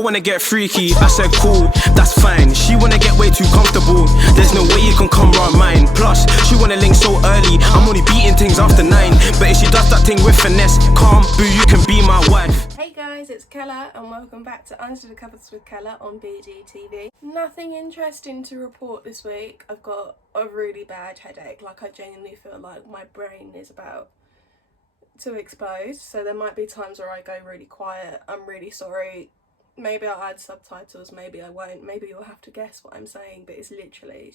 wanna get freaky. I said cool, that's fine. She wanna get way too comfortable. There's no way you can come round mine. Plus, she wanna link so early. I'm only beating things after 9. But if she does that thing with finesse, calm, boo, you can be my wife. Hey guys, it's Kella and welcome back to Under the Covers with Kella on BGTV. Nothing interesting to report this week. I've got a really bad headache. Like, I genuinely feel like my brain is about to explode. So there might be times where I go really quiet. I'm really sorry. Maybe I'll add subtitles, maybe I won't. Maybe you'll have to guess what I'm saying, but it's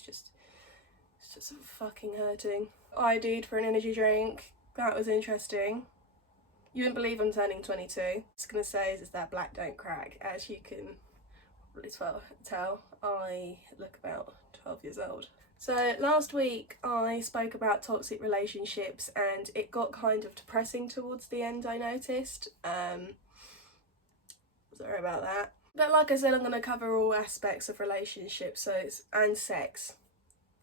just fucking hurting. I did for an energy drink. That was interesting. You wouldn't believe I'm turning 22. Just gonna say is that black don't crack. As you can probably tell, I look about 12 years old. So last week I spoke about toxic relationships and it got kind of depressing towards the end, I noticed. Sorry about that. But like I said, I'm gonna cover all aspects of relationships, and sex.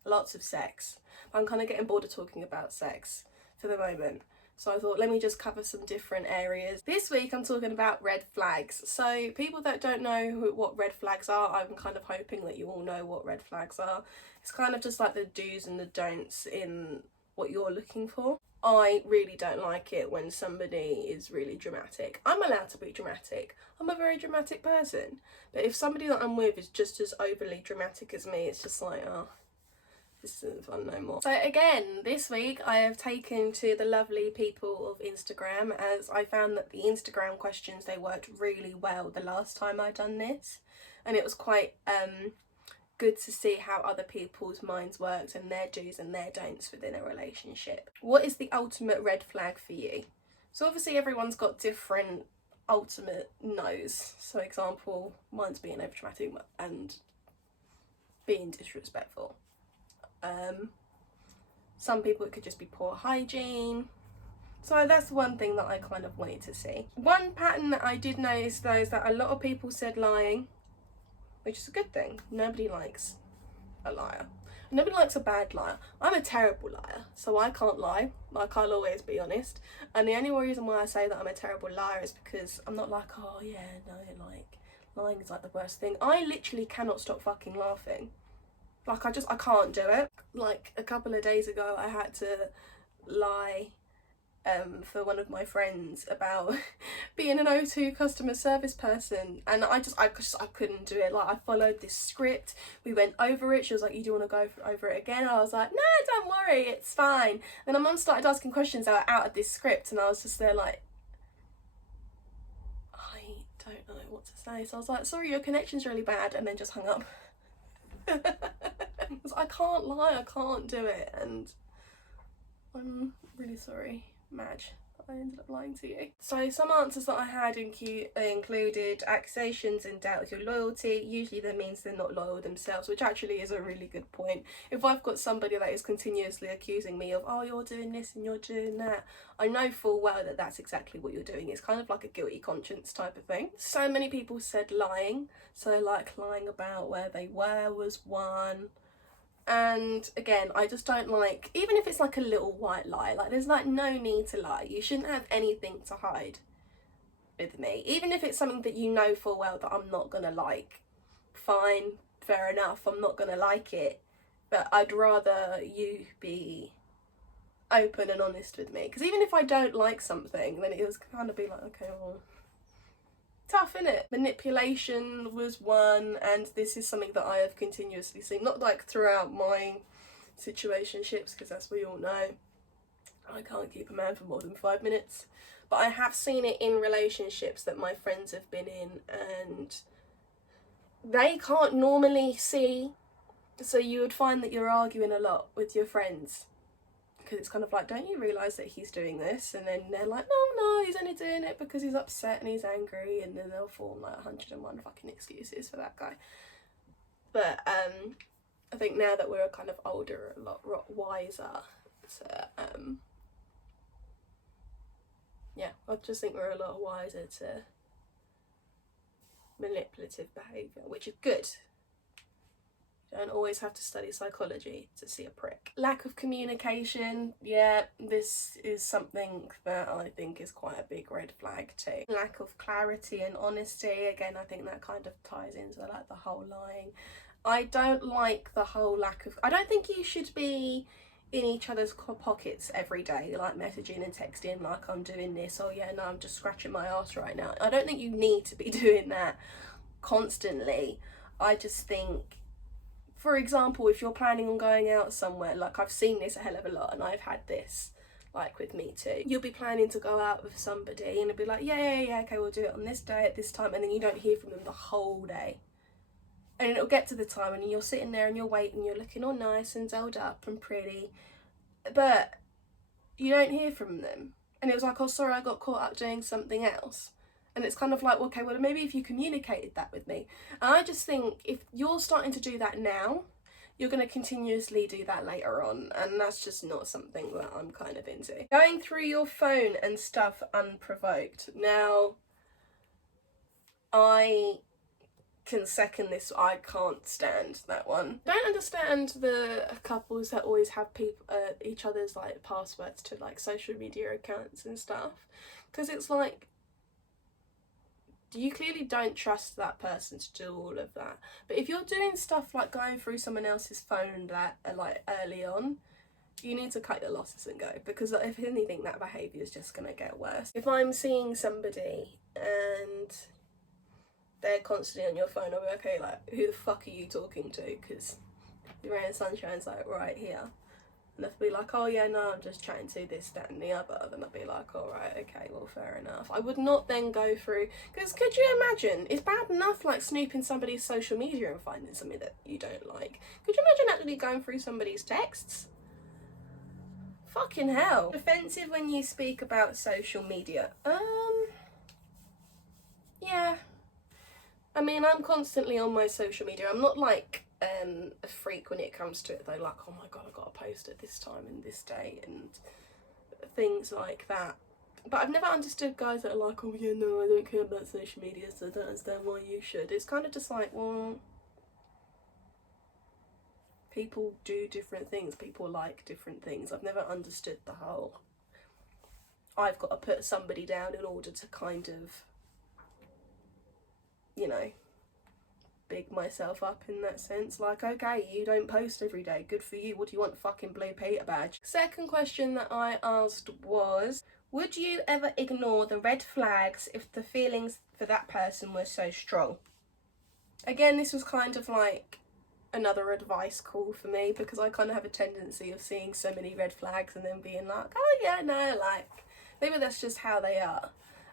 Lots of sex. I'm kind of getting bored of talking about sex for the moment. So I thought, let me just cover some different areas. This week I'm talking about red flags. So people that don't know what red flags are, I'm kind of hoping that you all know what red flags are. It's kind of just like the do's and the don'ts in what you're looking for. I really don't like it when somebody is really dramatic. I'm allowed to be dramatic. I'm a very dramatic person. But if somebody that I'm with is just as overly dramatic as me, it's just like, oh, this isn't fun no more. So again, this week I have taken to the lovely people of Instagram, as I found that the Instagram questions, they worked really well the last time I done this, and it was quite good to see how other people's minds worked and their do's and their don'ts within a relationship. What is the ultimate red flag for you? So obviously everyone's got different ultimate no's. So example, mine's being overdramatic and being disrespectful. Some people, it could just be poor hygiene. So that's one thing that I kind of wanted to see. One pattern that I did notice though is that a lot of people said lying, which is a good thing. Nobody likes a liar. Nobody likes a bad liar. I'm a terrible liar, so I can't lie. Like, I'll always be honest. And the only reason why I say that I'm a terrible liar is because I'm not like, oh yeah, no, like, lying is like the worst thing. I literally cannot stop fucking laughing. Like, I can't do it. Like, a couple of days ago, I had to lie for one of my friends about being an O2 customer service person, and I couldn't do it. Like, I followed this script, we went over it, she was like, you do want to go over it again? And I was like, no, don't worry, it's fine. Then my mum started asking questions that were out of this script, and I was just there like, I don't know what to say. So I was like, sorry, your connection's really bad, and then just hung up. I can't lie, I can't do it, and I'm really sorry, Madge, that I ended up lying to you. So some answers that I had included accusations and doubt your loyalty. Usually that means they're not loyal themselves, which actually is a really good point. If I've got somebody that is continuously accusing me of, oh, you're doing this and you're doing that, I know full well that that's exactly what you're doing. It's kind of like a guilty conscience type of thing. So many people said lying. So like lying about where they were was one. And again, I just don't like, even if it's like a little white lie, like there's like no need to lie. You shouldn't have anything to hide with me. Even if it's something that you know full well that I'm not gonna like, fine, fair enough, I'm not gonna like it. But I'd rather you be open and honest with me. Because even if I don't like something, then it was kind of be like, okay, well, tough, innit? Manipulation was one, and this is something that I have continuously seen, not like throughout my situationships, because as we all know, I can't keep a man for more than 5 minutes, but I have seen it in relationships that my friends have been in, and they can't normally see. So you would find that you're arguing a lot with your friends, because it's kind of like, don't you realise that he's doing this? And then they're like, no, he's only doing it because he's upset and he's angry, and then they'll form like 101 fucking excuses for that guy. But I think now that we're kind of older, a lot wiser, so yeah, I just think we're a lot wiser to manipulative behaviour, which is good. Don't always have to study psychology to see a prick. Lack of communication, yeah, this is something that I think is quite a big red flag too. Lack of clarity and honesty, again, I think that kind of ties into like the whole lying. I don't like the whole lack of, I don't think you should be in each other's pockets every day, like messaging and texting like I'm doing this, oh yeah, no, I'm just scratching my ass right now. I don't think you need to be doing that constantly. I just think, for example, if you're planning on going out somewhere, like I've seen this a hell of a lot and I've had this like with me too. You'll be planning to go out with somebody and it'll be like, yeah, okay, we'll do it on this day at this time, and then you don't hear from them the whole day. And it'll get to the time and you're sitting there and you're waiting, you're looking all nice and dolled up and pretty, but you don't hear from them. And it was like, oh sorry, I got caught up doing something else. And it's kind of like, okay, well maybe if you communicated that with me. And I just think if you're starting to do that now, you're going to continuously do that later on, and that's just not something that I'm kind of into. Going through your phone and stuff unprovoked. Now, I can second this. I can't stand that one. I don't understand the couples that always have people each other's like passwords to like social media accounts and stuff, because it's like, you clearly don't trust that person to do all of that. But if you're doing stuff like going through someone else's phone that like early on, you need to cut your losses and go, because if anything, that behaviour is just going to get worse. If I'm seeing somebody and they're constantly on your phone, I'll be okay, like, who the fuck are you talking to? Because your Ray and Sunshine's like right here. And they'll be like, oh yeah, no, I'm just chatting to this, that and the other. Then I'll be like, all right, okay, well, fair enough. I would not then go through, because could you imagine, it's bad enough like snooping somebody's social media and finding something that you don't like. Could you imagine actually going through somebody's texts? Fucking hell. Offensive when you speak about social media. Yeah. I mean, I'm constantly on my social media. I'm not like a freak when it comes to it though, like, oh my god, I've got to post at this time and this day and things like that. But I've never understood guys that are like, oh yeah, no, I don't care about social media, so I don't understand why you should. It's kind of just like, well, people do different things, people like different things. I've never understood the whole, I've got to put somebody down in order to kind of, you know, big myself up in that sense. Like, okay, you don't post every day, good for you, what do you want, fucking Blue Peter badge? Second question that I asked was, would you ever ignore the red flags if the feelings for that person were so strong? Again, this was kind of like another advice call for me, because I kind of have a tendency of seeing so many red flags and then being like, oh yeah, no, like, maybe that's just how they are.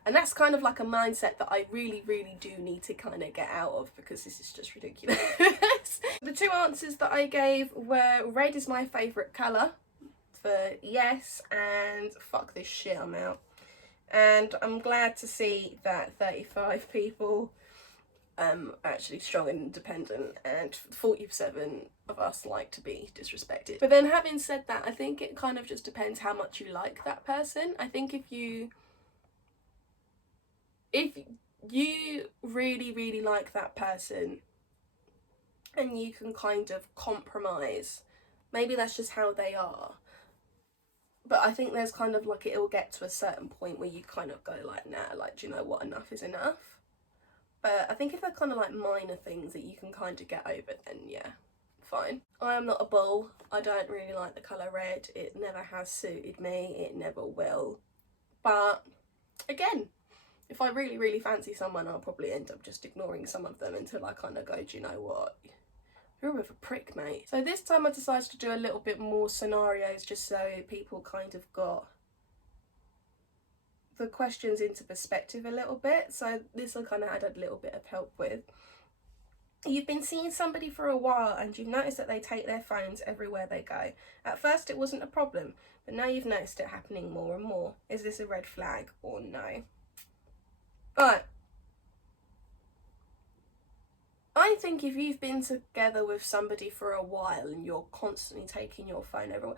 And that's kind of like a mindset that I really, really do need to kind of get out of, because this is just ridiculous. The two answers that I gave were red is my favourite colour for yes, and fuck this shit, I'm out. And I'm glad to see that 35 people actually strong and independent, and 47 of us like to be disrespected. But then having said that, I think it kind of just depends how much you like that person. I think if you really, really like that person and you can kind of compromise, maybe that's just how they are. But I think there's kind of like, it'll get to a certain point where you kind of go like, nah, like, do you know what, enough is enough. But I think if they're kind of like minor things that you can kind of get over, then yeah, fine. I am not a bull. I don't really like the colour red. It never has suited me. It never will. But again, if I really, really fancy someone, I'll probably end up just ignoring some of them until I kind of go, do you know what? You're a bit of a prick, mate. So this time I decided to do a little bit more scenarios, just so people kind of got the questions into perspective a little bit. So this I kind of had a little bit of help with. You've been seeing somebody for a while and you've noticed that they take their phones everywhere they go. At first it wasn't a problem, but now you've noticed it happening more and more. Is this a red flag or no? Alright. I think if you've been together with somebody for a while and you're constantly taking your phone everywhere,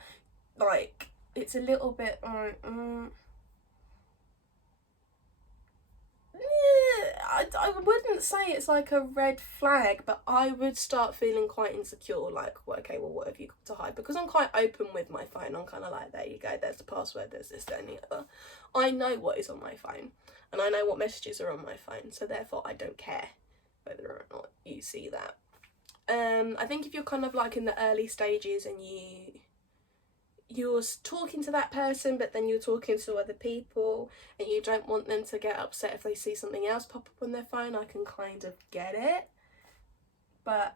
like, it's a little bit I wouldn't say it's like a red flag, but I would start feeling quite insecure, like, well, okay, well, what have you got to hide? Because I'm quite open with my phone. I'm kind of like, there you go, there's the password, there's this, that and the other. I know what is on my phone, and I know what messages are on my phone, so therefore I don't care whether or not you see that. I think if you're kind of like in the early stages and you're talking to that person, but then you're talking to other people and you don't want them to get upset if they see something else pop up on their phone, I can kind of get it. But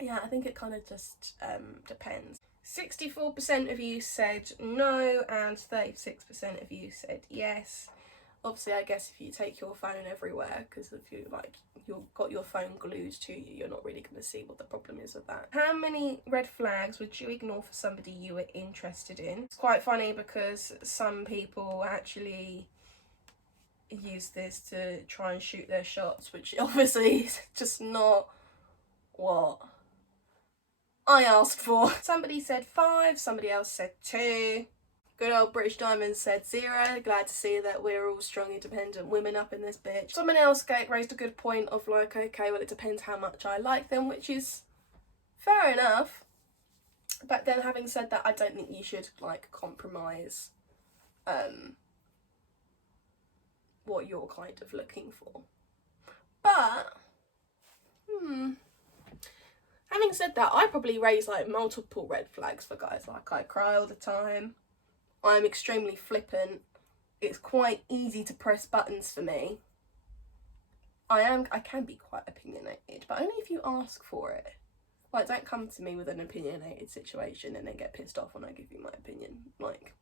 yeah, I think it kind of just depends. 64% of you said no and 36% of you said yes. Obviously, I guess if you take your phone everywhere, because if you've got your phone glued to you, you're not really going to see what the problem is with that. How many red flags would you ignore for somebody you were interested in? It's quite funny because some people actually use this to try and shoot their shots, which obviously is just not what I asked for. Somebody said 5, somebody else said 2. Good old British Diamond said 0. Glad to see that we're all strong, independent women up in this bitch. Someone else raised a good point of like, okay, well, it depends how much I like them, which is fair enough. But then having said that, I don't think you should like compromise what you're kind of looking for. But having said that, I probably raise like multiple red flags for guys. Like, I cry all the time. I'm extremely flippant. It's quite easy to press buttons for me. I can be quite opinionated, but only if you ask for it. Like, don't come to me with an opinionated situation and then get pissed off when I give you my opinion. Like,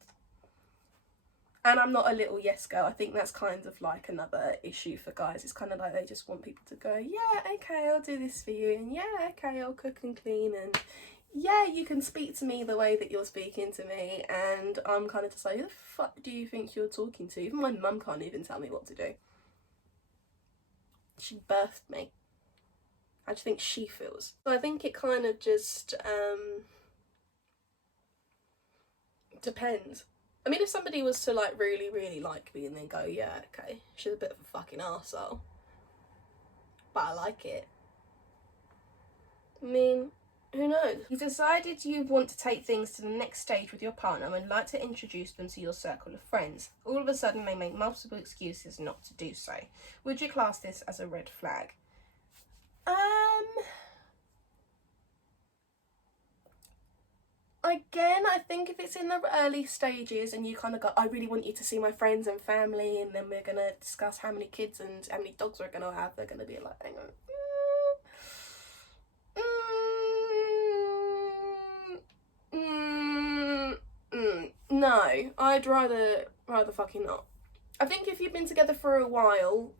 and I'm not a little yes girl. I think that's kind of like another issue for guys. It's kind of like they just want people to go, yeah, okay, I'll do this for you, and yeah, okay, I'll cook and clean, and yeah, you can speak to me the way that you're speaking to me. And I'm kind of just like, who the fuck do you think you're talking to? Even my mum can't even tell me what to do. She birthed me. How do you think she feels? So I think it kind of just depends. I mean, if somebody was to like really, really like me and then go, yeah, okay, she's a bit of a fucking arsehole, but I like it. I mean, who knows? You decided you want to take things to the next stage with your partner and like to introduce them to your circle of friends. All of a sudden they make multiple excuses not to do so. Would you class this as a red flag? Again, I think if it's in the early stages and you kind of go, I really want you to see my friends and family, and then we're going to discuss how many kids and how many dogs we're going to have, they're going to be like, hang on. No, I'd rather fucking not. I think if you've been together for a while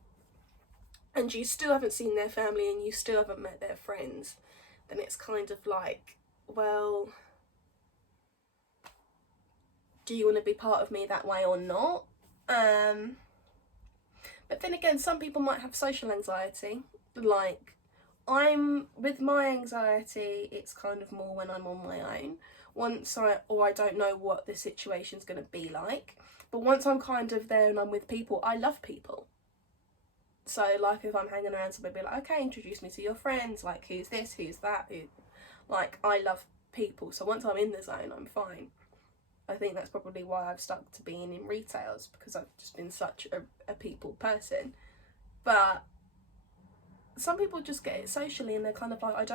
and you still haven't seen their family and you still haven't met their friends, then it's kind of like, well, do you want to be part of me that way or not? But then again, some people might have social anxiety. Like, with my anxiety, it's kind of more when I'm on my own. I don't know what the situation's going to be like. But once I'm kind of there and I'm with people, I love people. So, like, if I'm hanging around, somebody be like, okay, introduce me to your friends. Like, who's this, who's that? Like, I love people. So once I'm in the zone, I'm fine. I think that's probably why I've stuck to being in retails, because I've just been such a people person. But some people just get it socially and they're kind of like,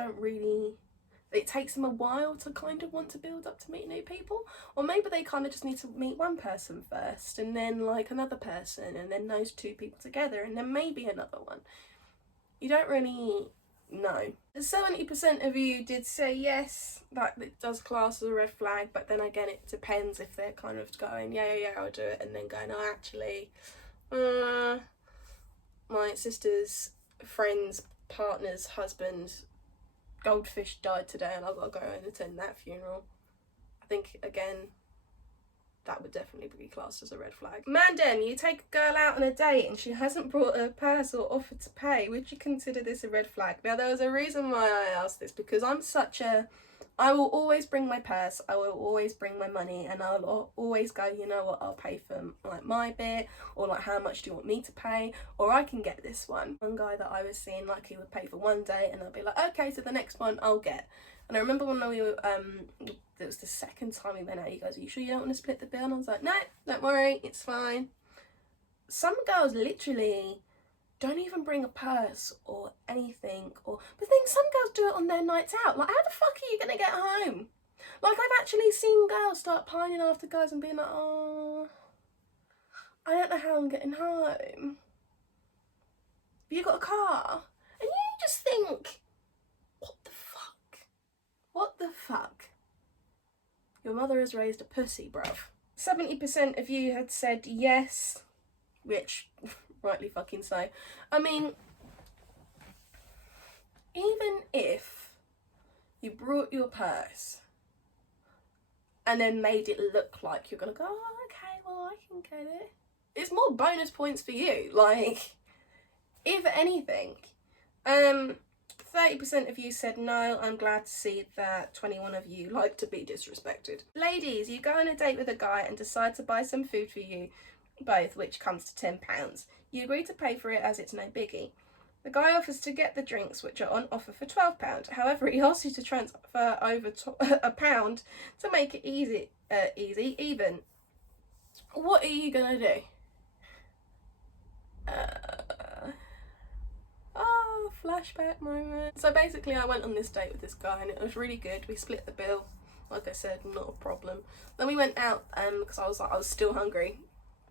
it takes them a while to kind of want to build up to meet new people. Or maybe they kind of just need to meet one person first and then like another person and then those two people together and then maybe another one. You don't really know. 70% of you did say yes, that it does class as a red flag, but then again it depends if they're kind of going, yeah, I'll do it, and then going, oh, actually, my sister's friend's partner's husband goldfish died today and I've got to go and attend that funeral. I think, again, that would definitely be classed as a red flag. Mandem, you take a girl out on a date and she hasn't brought a purse or offered to pay. Would you consider this a red flag? Now, there was a reason why I asked this, because I'm such a I will always bring my purse, I will always bring my money, and I'll always go, you know what, I'll pay for like my bit, or like how much do you want me to pay, or I can get this one. One guy that I was seeing, like, he would pay for one day and I'll be like, okay, so the next one I'll get. And I remember when we were, it was the second time we went out, he goes, are you sure you don't want to split the bill? And I was like, no, don't worry, it's fine. Some girls literally don't even bring a purse or anything, but then some girls do it on their nights out. Like, how the fuck are you gonna get home? Like, I've actually seen girls start pining after guys and being like, oh, I don't know how I'm getting home. Have you got a car? And you just think, what the fuck? What the fuck? Your mother has raised a pussy, bruv. 70% of you had said yes, which rightly fucking so. I mean, even if you brought your purse and then made it look like you're gonna go, oh, okay, well, I can get it, it's more bonus points for you. Like, if anything. 30% of you said no. I'm glad to see that 21 of you like to be disrespected. Ladies, you go on a date with a guy and decide to buy some food for you both, which comes to £10. You agree to pay for it as it's no biggie. The guy offers to get the drinks, which are on offer for £12. However, he asks you to transfer over £1 to make it even. What are you gonna do? Flashback moment. So basically I went on this date with this guy and it was really good. We split the bill, like I said, not a problem. Then we went out because I was still hungry.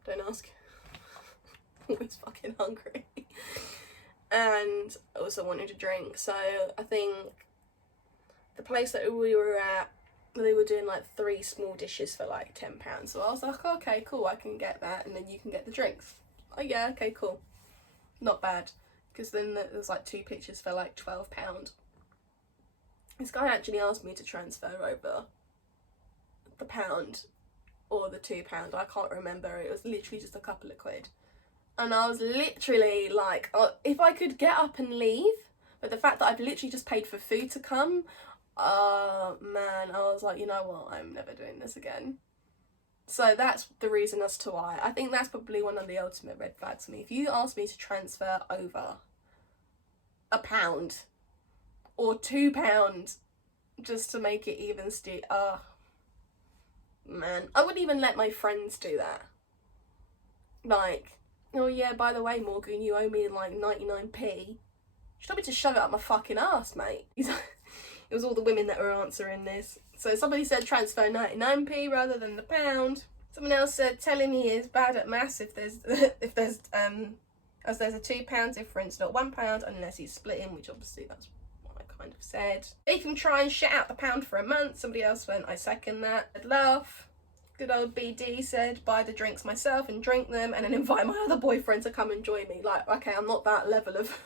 Don't ask. Always fucking hungry. And I also wanted a drink, so I think the place that we were at, they were doing like 3 small dishes for like £10. So I was like, okay, cool, I can get that, and then you can get the drinks. Oh yeah, okay, cool. Not bad. Because then there was like 2 pictures for like £12. This guy actually asked me to transfer over the £1 or the £2. I can't remember. It was literally just a couple of quid. And I was literally like, oh, if I could get up and leave, but the fact that I've literally just paid for food to come, man, I was like, you know what, I'm never doing this again. So that's the reason as to why. I think that's probably one of the ultimate red flags for me. If you ask me to transfer over £1 or £2 just to make it even, man, I wouldn't even let my friends do that. Like, oh yeah, by the way, Morgan, you owe me like 99p. You told me to shove it up my fucking ass, mate. It was all the women that were answering this. So somebody said transfer 99p rather than the £1. Someone else said telling he is bad at maths if there's as there's a £2 difference, not £1, unless he's splitting, which obviously that's what I kind of said. He can try and shit out the £1 for a month. Somebody else went, I second that. I'd laugh. Good old BD said, buy the drinks myself and drink them and then invite my other boyfriend to come and join me. Like, okay, I'm not that level of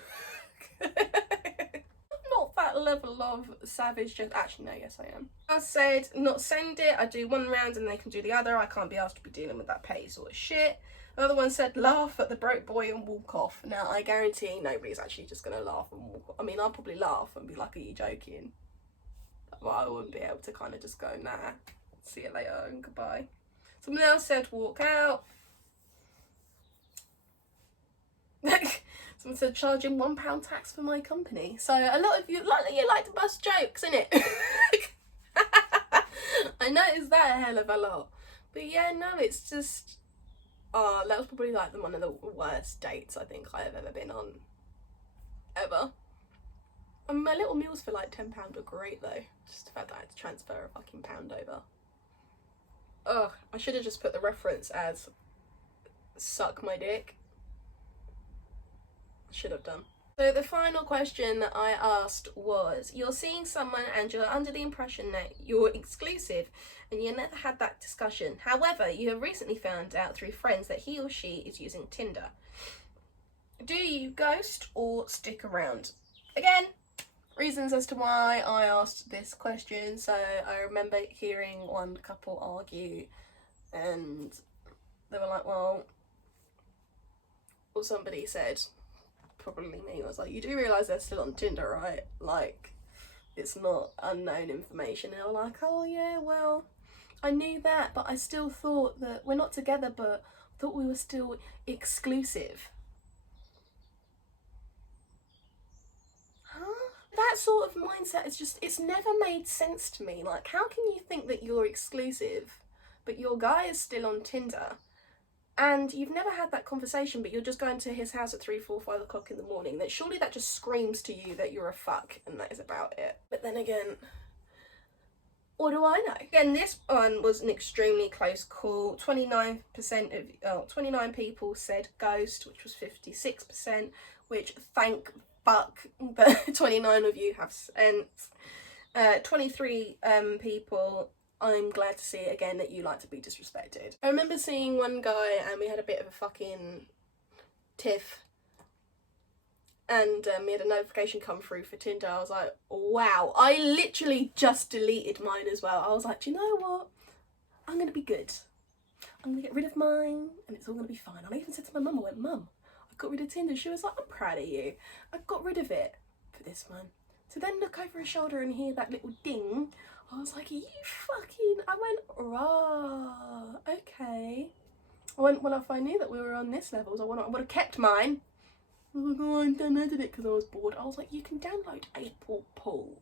not that level of savage. Just actually, no, yes I am. I said not send it. I do 1 round and they can do the other. I can't be asked to be dealing with that petty sort of shit. Another one said laugh at the broke boy and walk off. Now I guarantee nobody's actually just gonna laugh and walk off. I mean, I'll probably laugh and be like, are you joking? But I wouldn't be able to kind of just go, nah, see you later and goodbye. Someone else said walk out. Someone said charging £1 tax for my company. So a lot of you like to bust jokes, innit? I noticed that a hell of a lot. But yeah, no, it's just, that was probably like one of the worst dates I think I have ever been on. Ever. I mean, my little meals for like £10 were great though. Just the fact that I had to transfer a fucking £1 over. Ugh, I should have just put the reference as suck my dick. Should have done. So the final question that I asked was, you're seeing someone and you're under the impression that you're exclusive and you never had that discussion. However, you have recently found out through friends that he or she is using Tinder. Do you ghost or stick around? Again, reasons as to why I asked this question. So I remember hearing one couple argue and they were like, well, or somebody said, probably me, was like, you do realise they're still on Tinder, right? Like, it's not unknown information. And they were like, oh yeah, well, I knew that, but I still thought that we're not together, but I thought we were still exclusive. Huh? That sort of mindset is just, it's never made sense to me. Like, how can you think that you're exclusive, but your guy is still on Tinder? And you've never had that conversation, but you're just going to his house at 3, 4, 5 o'clock in the morning. That surely that just screams to you that you're a fuck, and that is about it. But then again, what do I know? Again, this one was an extremely close call. 29% of 29 people said ghost, which was 56%. Which, thank fuck, but 29 of you have sense. 23 people. I'm glad to see again that you like to be disrespected. I remember seeing one guy and we had a bit of a fucking tiff, and we had a notification come through for Tinder. I was like, wow. I literally just deleted mine as well. I was like, do you know what? I'm gonna be good. I'm gonna get rid of mine and it's all gonna be fine. I even said to my mum, I went, Mum, I got rid of Tinder. She was like, I'm proud of you. I got rid of it for this one. To then look over her shoulder and hear that little ding, I was like, you fucking, I went, rah, okay. I went, well, if I knew that we were on this levels, I would have kept mine. I was like, oh, I downloaded it because I was bored. I was like, you can download April Pool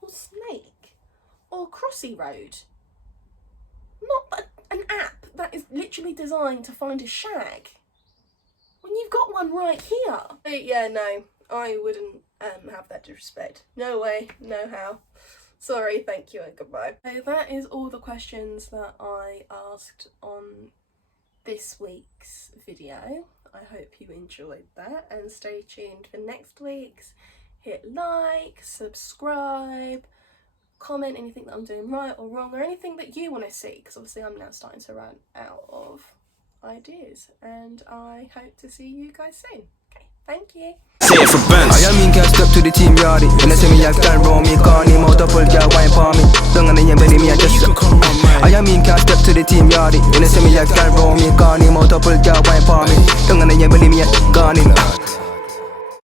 or Snake or Crossy Road. Not an app that is literally designed to find a shag. When you've got one right here. But yeah, no, I wouldn't have that disrespect. No way, no how. Sorry, thank you and goodbye. So that is all the questions that I asked on this week's video. I hope you enjoyed that and stay tuned for next week's. Hit like, subscribe, comment anything that I'm doing right or wrong or anything that you want to see, because obviously I'm now starting to run out of ideas, and I hope to see you guys soon. Okay, thank you. Say it for Benz. I mean, can't step to the team yard. When they say me, I can't roll me, can't him multiple girl wine for me. Don't gonna belly me, I just. You can come on, man. I mean, can't step to the team yard. When they say me, I can't roll me, can't him multiple girl wine for me. Don't gonna belly me, can't him.